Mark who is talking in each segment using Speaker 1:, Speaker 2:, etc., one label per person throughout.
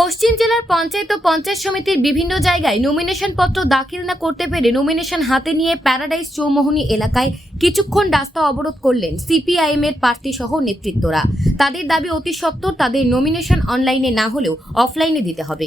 Speaker 1: পশ্চিম জেলার পঞ্চায়েত ও পঞ্চায়েত সমিতির বিভিন্ন জায়গায় নমিনেশন পত্র দাখিল না করতে পেরে নমিনেশন হাতে নিয়ে প্যারাডাইস চৌমোহনী এলাকায় কিছুক্ষণ রাস্তা অবরোধ করলেন সিপিআইএম এর প্রার্থী সহ নেতৃত্বরা। তাদের দাবি অতি সত্বর তাদের নমিনেশন অনলাইনে না হলেও অফলাইনে দিতে হবে।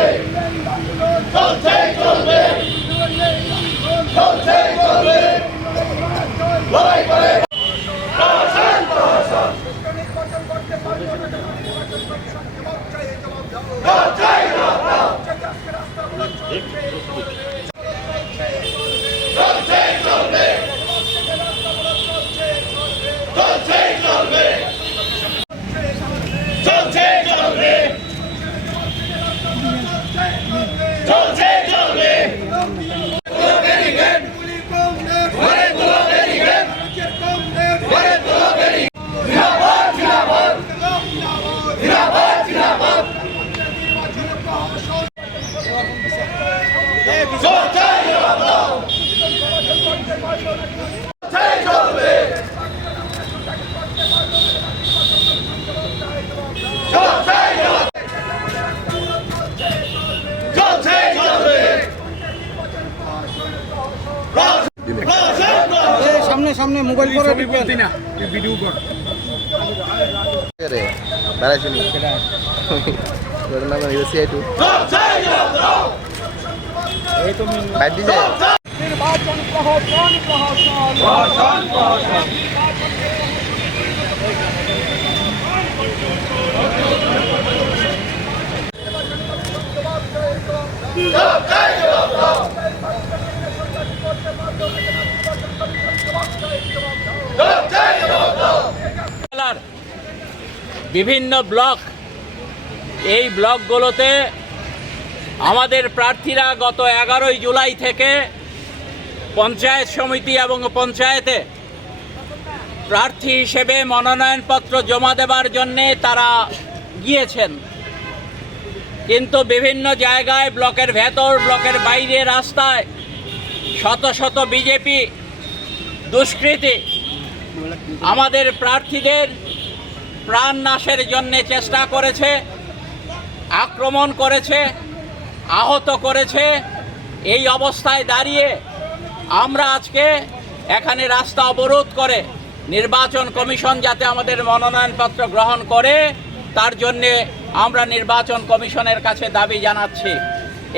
Speaker 2: एक সামনে সামনে মোবাইল করে। ঢুকেন
Speaker 3: রে দাঁড়াইছিনি তোর নাম ইউসিআই টু
Speaker 4: বিভিন্ন ব্লক এই ব্লকগুলোতে আমাদের প্রার্থীরা গত এগারোই জুলাই থেকে পঞ্চায়েত সমিতি এবং পঞ্চায়েতে প্রার্থী হিসেবে মনোনয়নপত্র জমা দেবার জন্যে তারা গিয়েছেন। কিন্তু বিভিন্ন জায়গায়, ব্লকের ভেতর, ব্লকের বাইরে রাস্তায় শত শত বিজেপি দুষ্কৃতী আমাদের প্রার্থীদের প্রাণ নাশের জন্য চেষ্টা করেছে, আক্রমণ করেছে। আহত করেছে। এই অবস্থায় দাঁড়িয়ে আমরা আজকে এখানে রাস্তা অবরোধ করে নির্বাচন কমিশন যাতে আমাদের মনোনয়নপত্র গ্রহণ করে, তার জন্যে আমরা নির্বাচন কমিশনের কাছে দাবি জানাচ্ছি।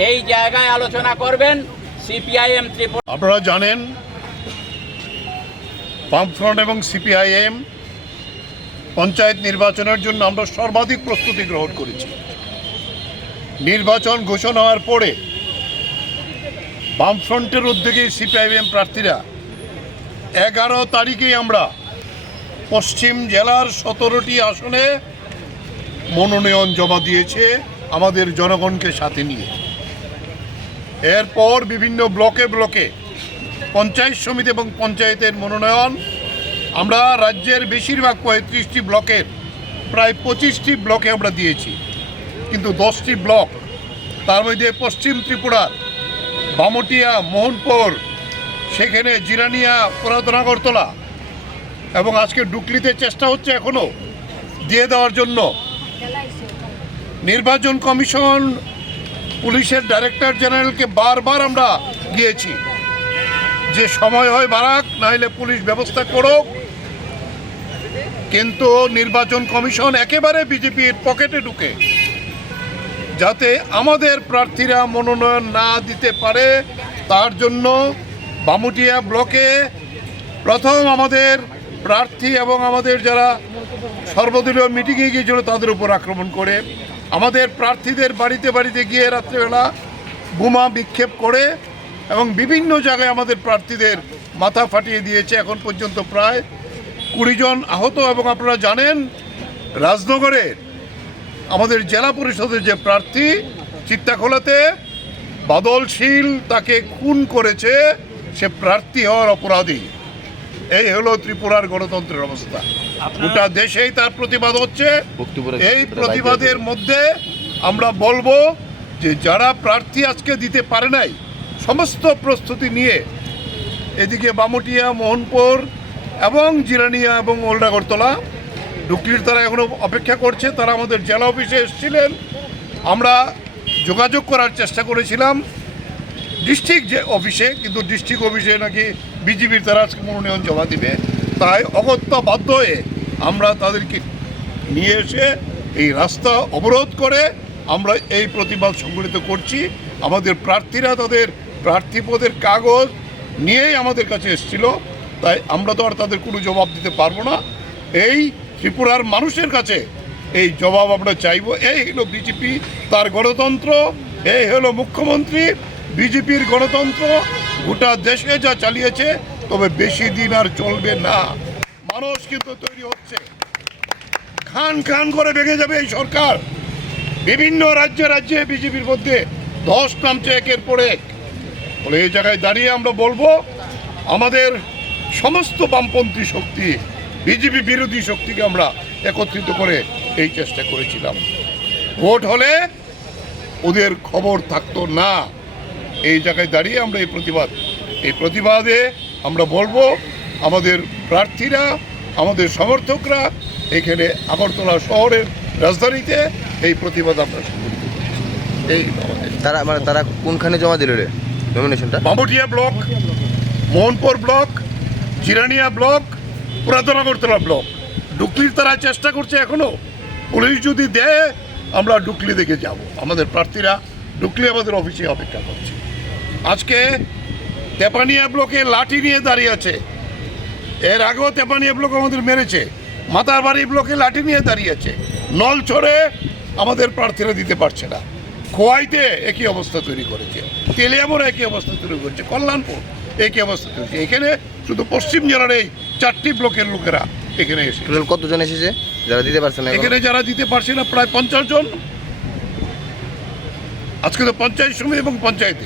Speaker 4: এই জায়গায় আলোচনা করবেন সিপিআইএম ত্রিপুরা।
Speaker 5: আপনারা জানেন বামফ্রন্ট এবং সিপিআইএম পঞ্চায়েত নির্বাচনের জন্য আমরা সর্বাধিক প্রস্তুতি গ্রহণ করেছি। নির্বাচন ঘোষণা হওয়ার পরে বামফ্রন্টের উদ্যোগে সিপিআইএম প্রার্থীরা এগারো তারিখেই আমরা পশ্চিম জেলার সতেরোটি আসনে মনোনয়ন জমা দিয়েছে আমাদের জনগণকে সাথে নিয়ে। এরপর বিভিন্ন ব্লকে ব্লকে পঞ্চায়েত সমিতি এবং পঞ্চায়েতের মনোনয়ন, আমরা রাজ্যের বেশিরভাগ পঁয়ত্রিশটি ব্লকের প্রায় পঁচিশটি ব্লকে আমরা দিয়েছি। কিন্তু দশটি ব্লক, তার মধ্যে পশ্চিম ত্রিপুরার বামটিয়া, মোহনপুর, সেখানে জিরানিয়া পুরাতন আগরতলা এবং আজকে ডুকলিতে চেষ্টা হচ্ছে এখনও দিয়ে দেওয়ার জন্য। নির্বাচন কমিশন পুলিশের ডাইরেক্টর জেনারেলকে বারবার আমরা গিয়েছি যে সময় হয় বাড়াক নাহলে পুলিশ ব্যবস্থা করুক। কিন্তু নির্বাচন কমিশন একেবারে বিজেপির পকেটে ঢুকে যাতে আমাদের প্রার্থীরা মনোনয়ন না দিতে পারে, তার জন্য বামুটিয়া ব্লকে প্রথম আমাদের প্রার্থী এবং আমাদের যারা সর্বদলীয় মিটিংয়ে গিয়েছিল তাদের উপর আক্রমণ করে, আমাদের প্রার্থীদের বাড়িতে বাড়িতে গিয়ে রাত্রেবেলা বোমা বিক্ষেপ করে এবং বিভিন্ন জায়গায় আমাদের প্রার্থীদের মাথা ফাটিয়ে দিয়েছে। এখন পর্যন্ত প্রায় কুড়ি জন আহত এবং আপনারা জানেন, রাজনগরের আমাদের জেলা পরিষদের যে প্রার্থী চিত্তাখোলাতে বাদলশীল তাকে খুন করেছে সে প্রার্থী হওয়ার অপরাধী। এই হলো ত্রিপুরার গণতন্ত্রের অবস্থা। গোটা দেশেই তার প্রতিবাদ হচ্ছে। এই প্রতিবাদের মধ্যে আমরা বলব যে যারা প্রার্থী আজকে দিতে পারে নাই সমস্ত প্রস্তুতি নিয়ে এদিকে বামুটিয়া মোহনপুর এবং জিরানিয়া এবং ওল্ডাগরতলা ডুকলির তারা এখনও অপেক্ষা করছে, তারা আমাদের জেলা অফিসে এসেছিলেন। আমরা যোগাযোগ করার চেষ্টা করেছিলাম ডিস্ট্রিক্ট যে অফিসে, কিন্তু ডিস্ট্রিক্ট অফিসে নাকি বিজেপির তারা আজকে মনোনয়ন জমা দিবে। তাই অগত্যা বাধ্য হয়ে আমরা তাদেরকে নিয়ে এসে এই রাস্তা অবরোধ করে আমরা এই প্রতিবাদ সংগঠিত করছি। আমাদের প্রার্থীরা তাদের প্রার্থীপদের কাগজ নিয়েই আমাদের কাছে এসেছিল। তাই আমরা তো আর তাদের কোনো জবাব দিতে পারব না। এই ত্রিপুরার মানুষের কাছে এই জবাব আমরা চাইব। এই হলো বিজেপি তার গণতন্ত্র, এই হলো মুখ্যমন্ত্রী। বিজেপির গণতন্ত্র গোটা দেশে যা চালিয়েছে, তবে বেশি দিন আর চলবে না। মানুষ কিন্তু তৈরি হচ্ছে। খান খান করে ভেঙে যাবে এই সরকার। বিভিন্ন রাজ্যে রাজ্যে বিজেপির মধ্যে ধস নামছে একের পর এক। ফলে এই জায়গায় দাঁড়িয়ে আমরা বলব, আমাদের সমস্ত বামপন্থী শক্তি বিজেপি বিরোধী শক্তিকে আমরা একত্রিত করে এই চেষ্টা করেছিলাম। ভোট হলে ওদের খবর থাকতো না। এই জায়গায় দাঁড়িয়ে আমরা এই প্রতিবাদ এই প্রতিবাদে আমরা বলব আমাদের প্রার্থীরা আমাদের সমর্থকরা এখানে আগরতলা শহরের রাজধানীতে এই প্রতিবাদ আমরা সংগঠিত এই
Speaker 3: তারা মানে তারা কোনখানে জমা দিল রে? নমিনেশনটা
Speaker 5: Bamutia block Mohanpur block Jirania block Puratan Agartala block ডুকলির তারা চেষ্টা করছে এখনও। পুলিশ যদি দেয়, আমরা ডুকলি দেখে যাব। আমাদের প্রার্থীরা ডুকলি আমাদের অফিসে অপেক্ষা করছে। আজকে তেপানিয়া ব্লকে লাঠি নিয়ে দাঁড়িয়ে আছে। এর আগেও তেপানিয়া ব্লক আমাদের মেরেছে। মাতারবাড়ি ব্লকে লাঠি নিয়ে দাঁড়িয়ে আছে। নলছড়ে আমাদের প্রার্থীরা দিতে পারছে না। খোয়াইতে একই অবস্থা তৈরি করেছে। তেলিয়ামোর একই অবস্থা তৈরি করেছে। কল্যাণপুর। একই অবস্থা? করেছে এখানে শুধু পশ্চিম জেলার এই চারটি ব্লকের লোকেরা এখানে এসে।
Speaker 3: টোটাল কতজন এসেছে? যারা দিতে পারছে না এখানে
Speaker 5: যারা দিতে পারছে না প্রায় পঞ্চাশ জন। আজকে তো পঞ্চায়েত সমিতি এবং পঞ্চায়েতে।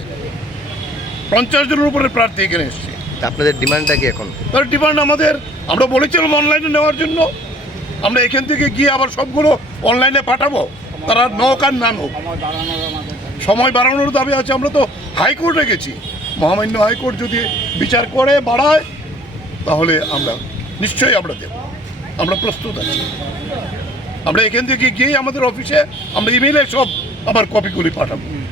Speaker 5: পঞ্চাশ জনের উপরে প্রার্থী এখানে এসছে।
Speaker 3: তা আপনাদের ডিমান্ডটা কি এখন?
Speaker 5: তার ডিমান্ড আমাদের আমরা বলেছিলাম অনলাইনে নেওয়ার জন্য। আমরা এখান থেকে গিয়ে আবার সবগুলো অনলাইনে পাঠাবো। তারা নক আর না নোক সময় বাড়ানোর দাবি আছে আমরা তো হাইকোর্টে গেছি। মহামান্য হাইকোর্ট যদি বিচার করে, বাড়ায়, তাহলে আমরা নিশ্চয়ই আমরা দেব। আমরা প্রস্তুত আছি। আমরা এখান থেকে গিয়েই আমাদের অফিসে আমরা ইমেইলে সব আবার কপিগুলি পাঠাবো।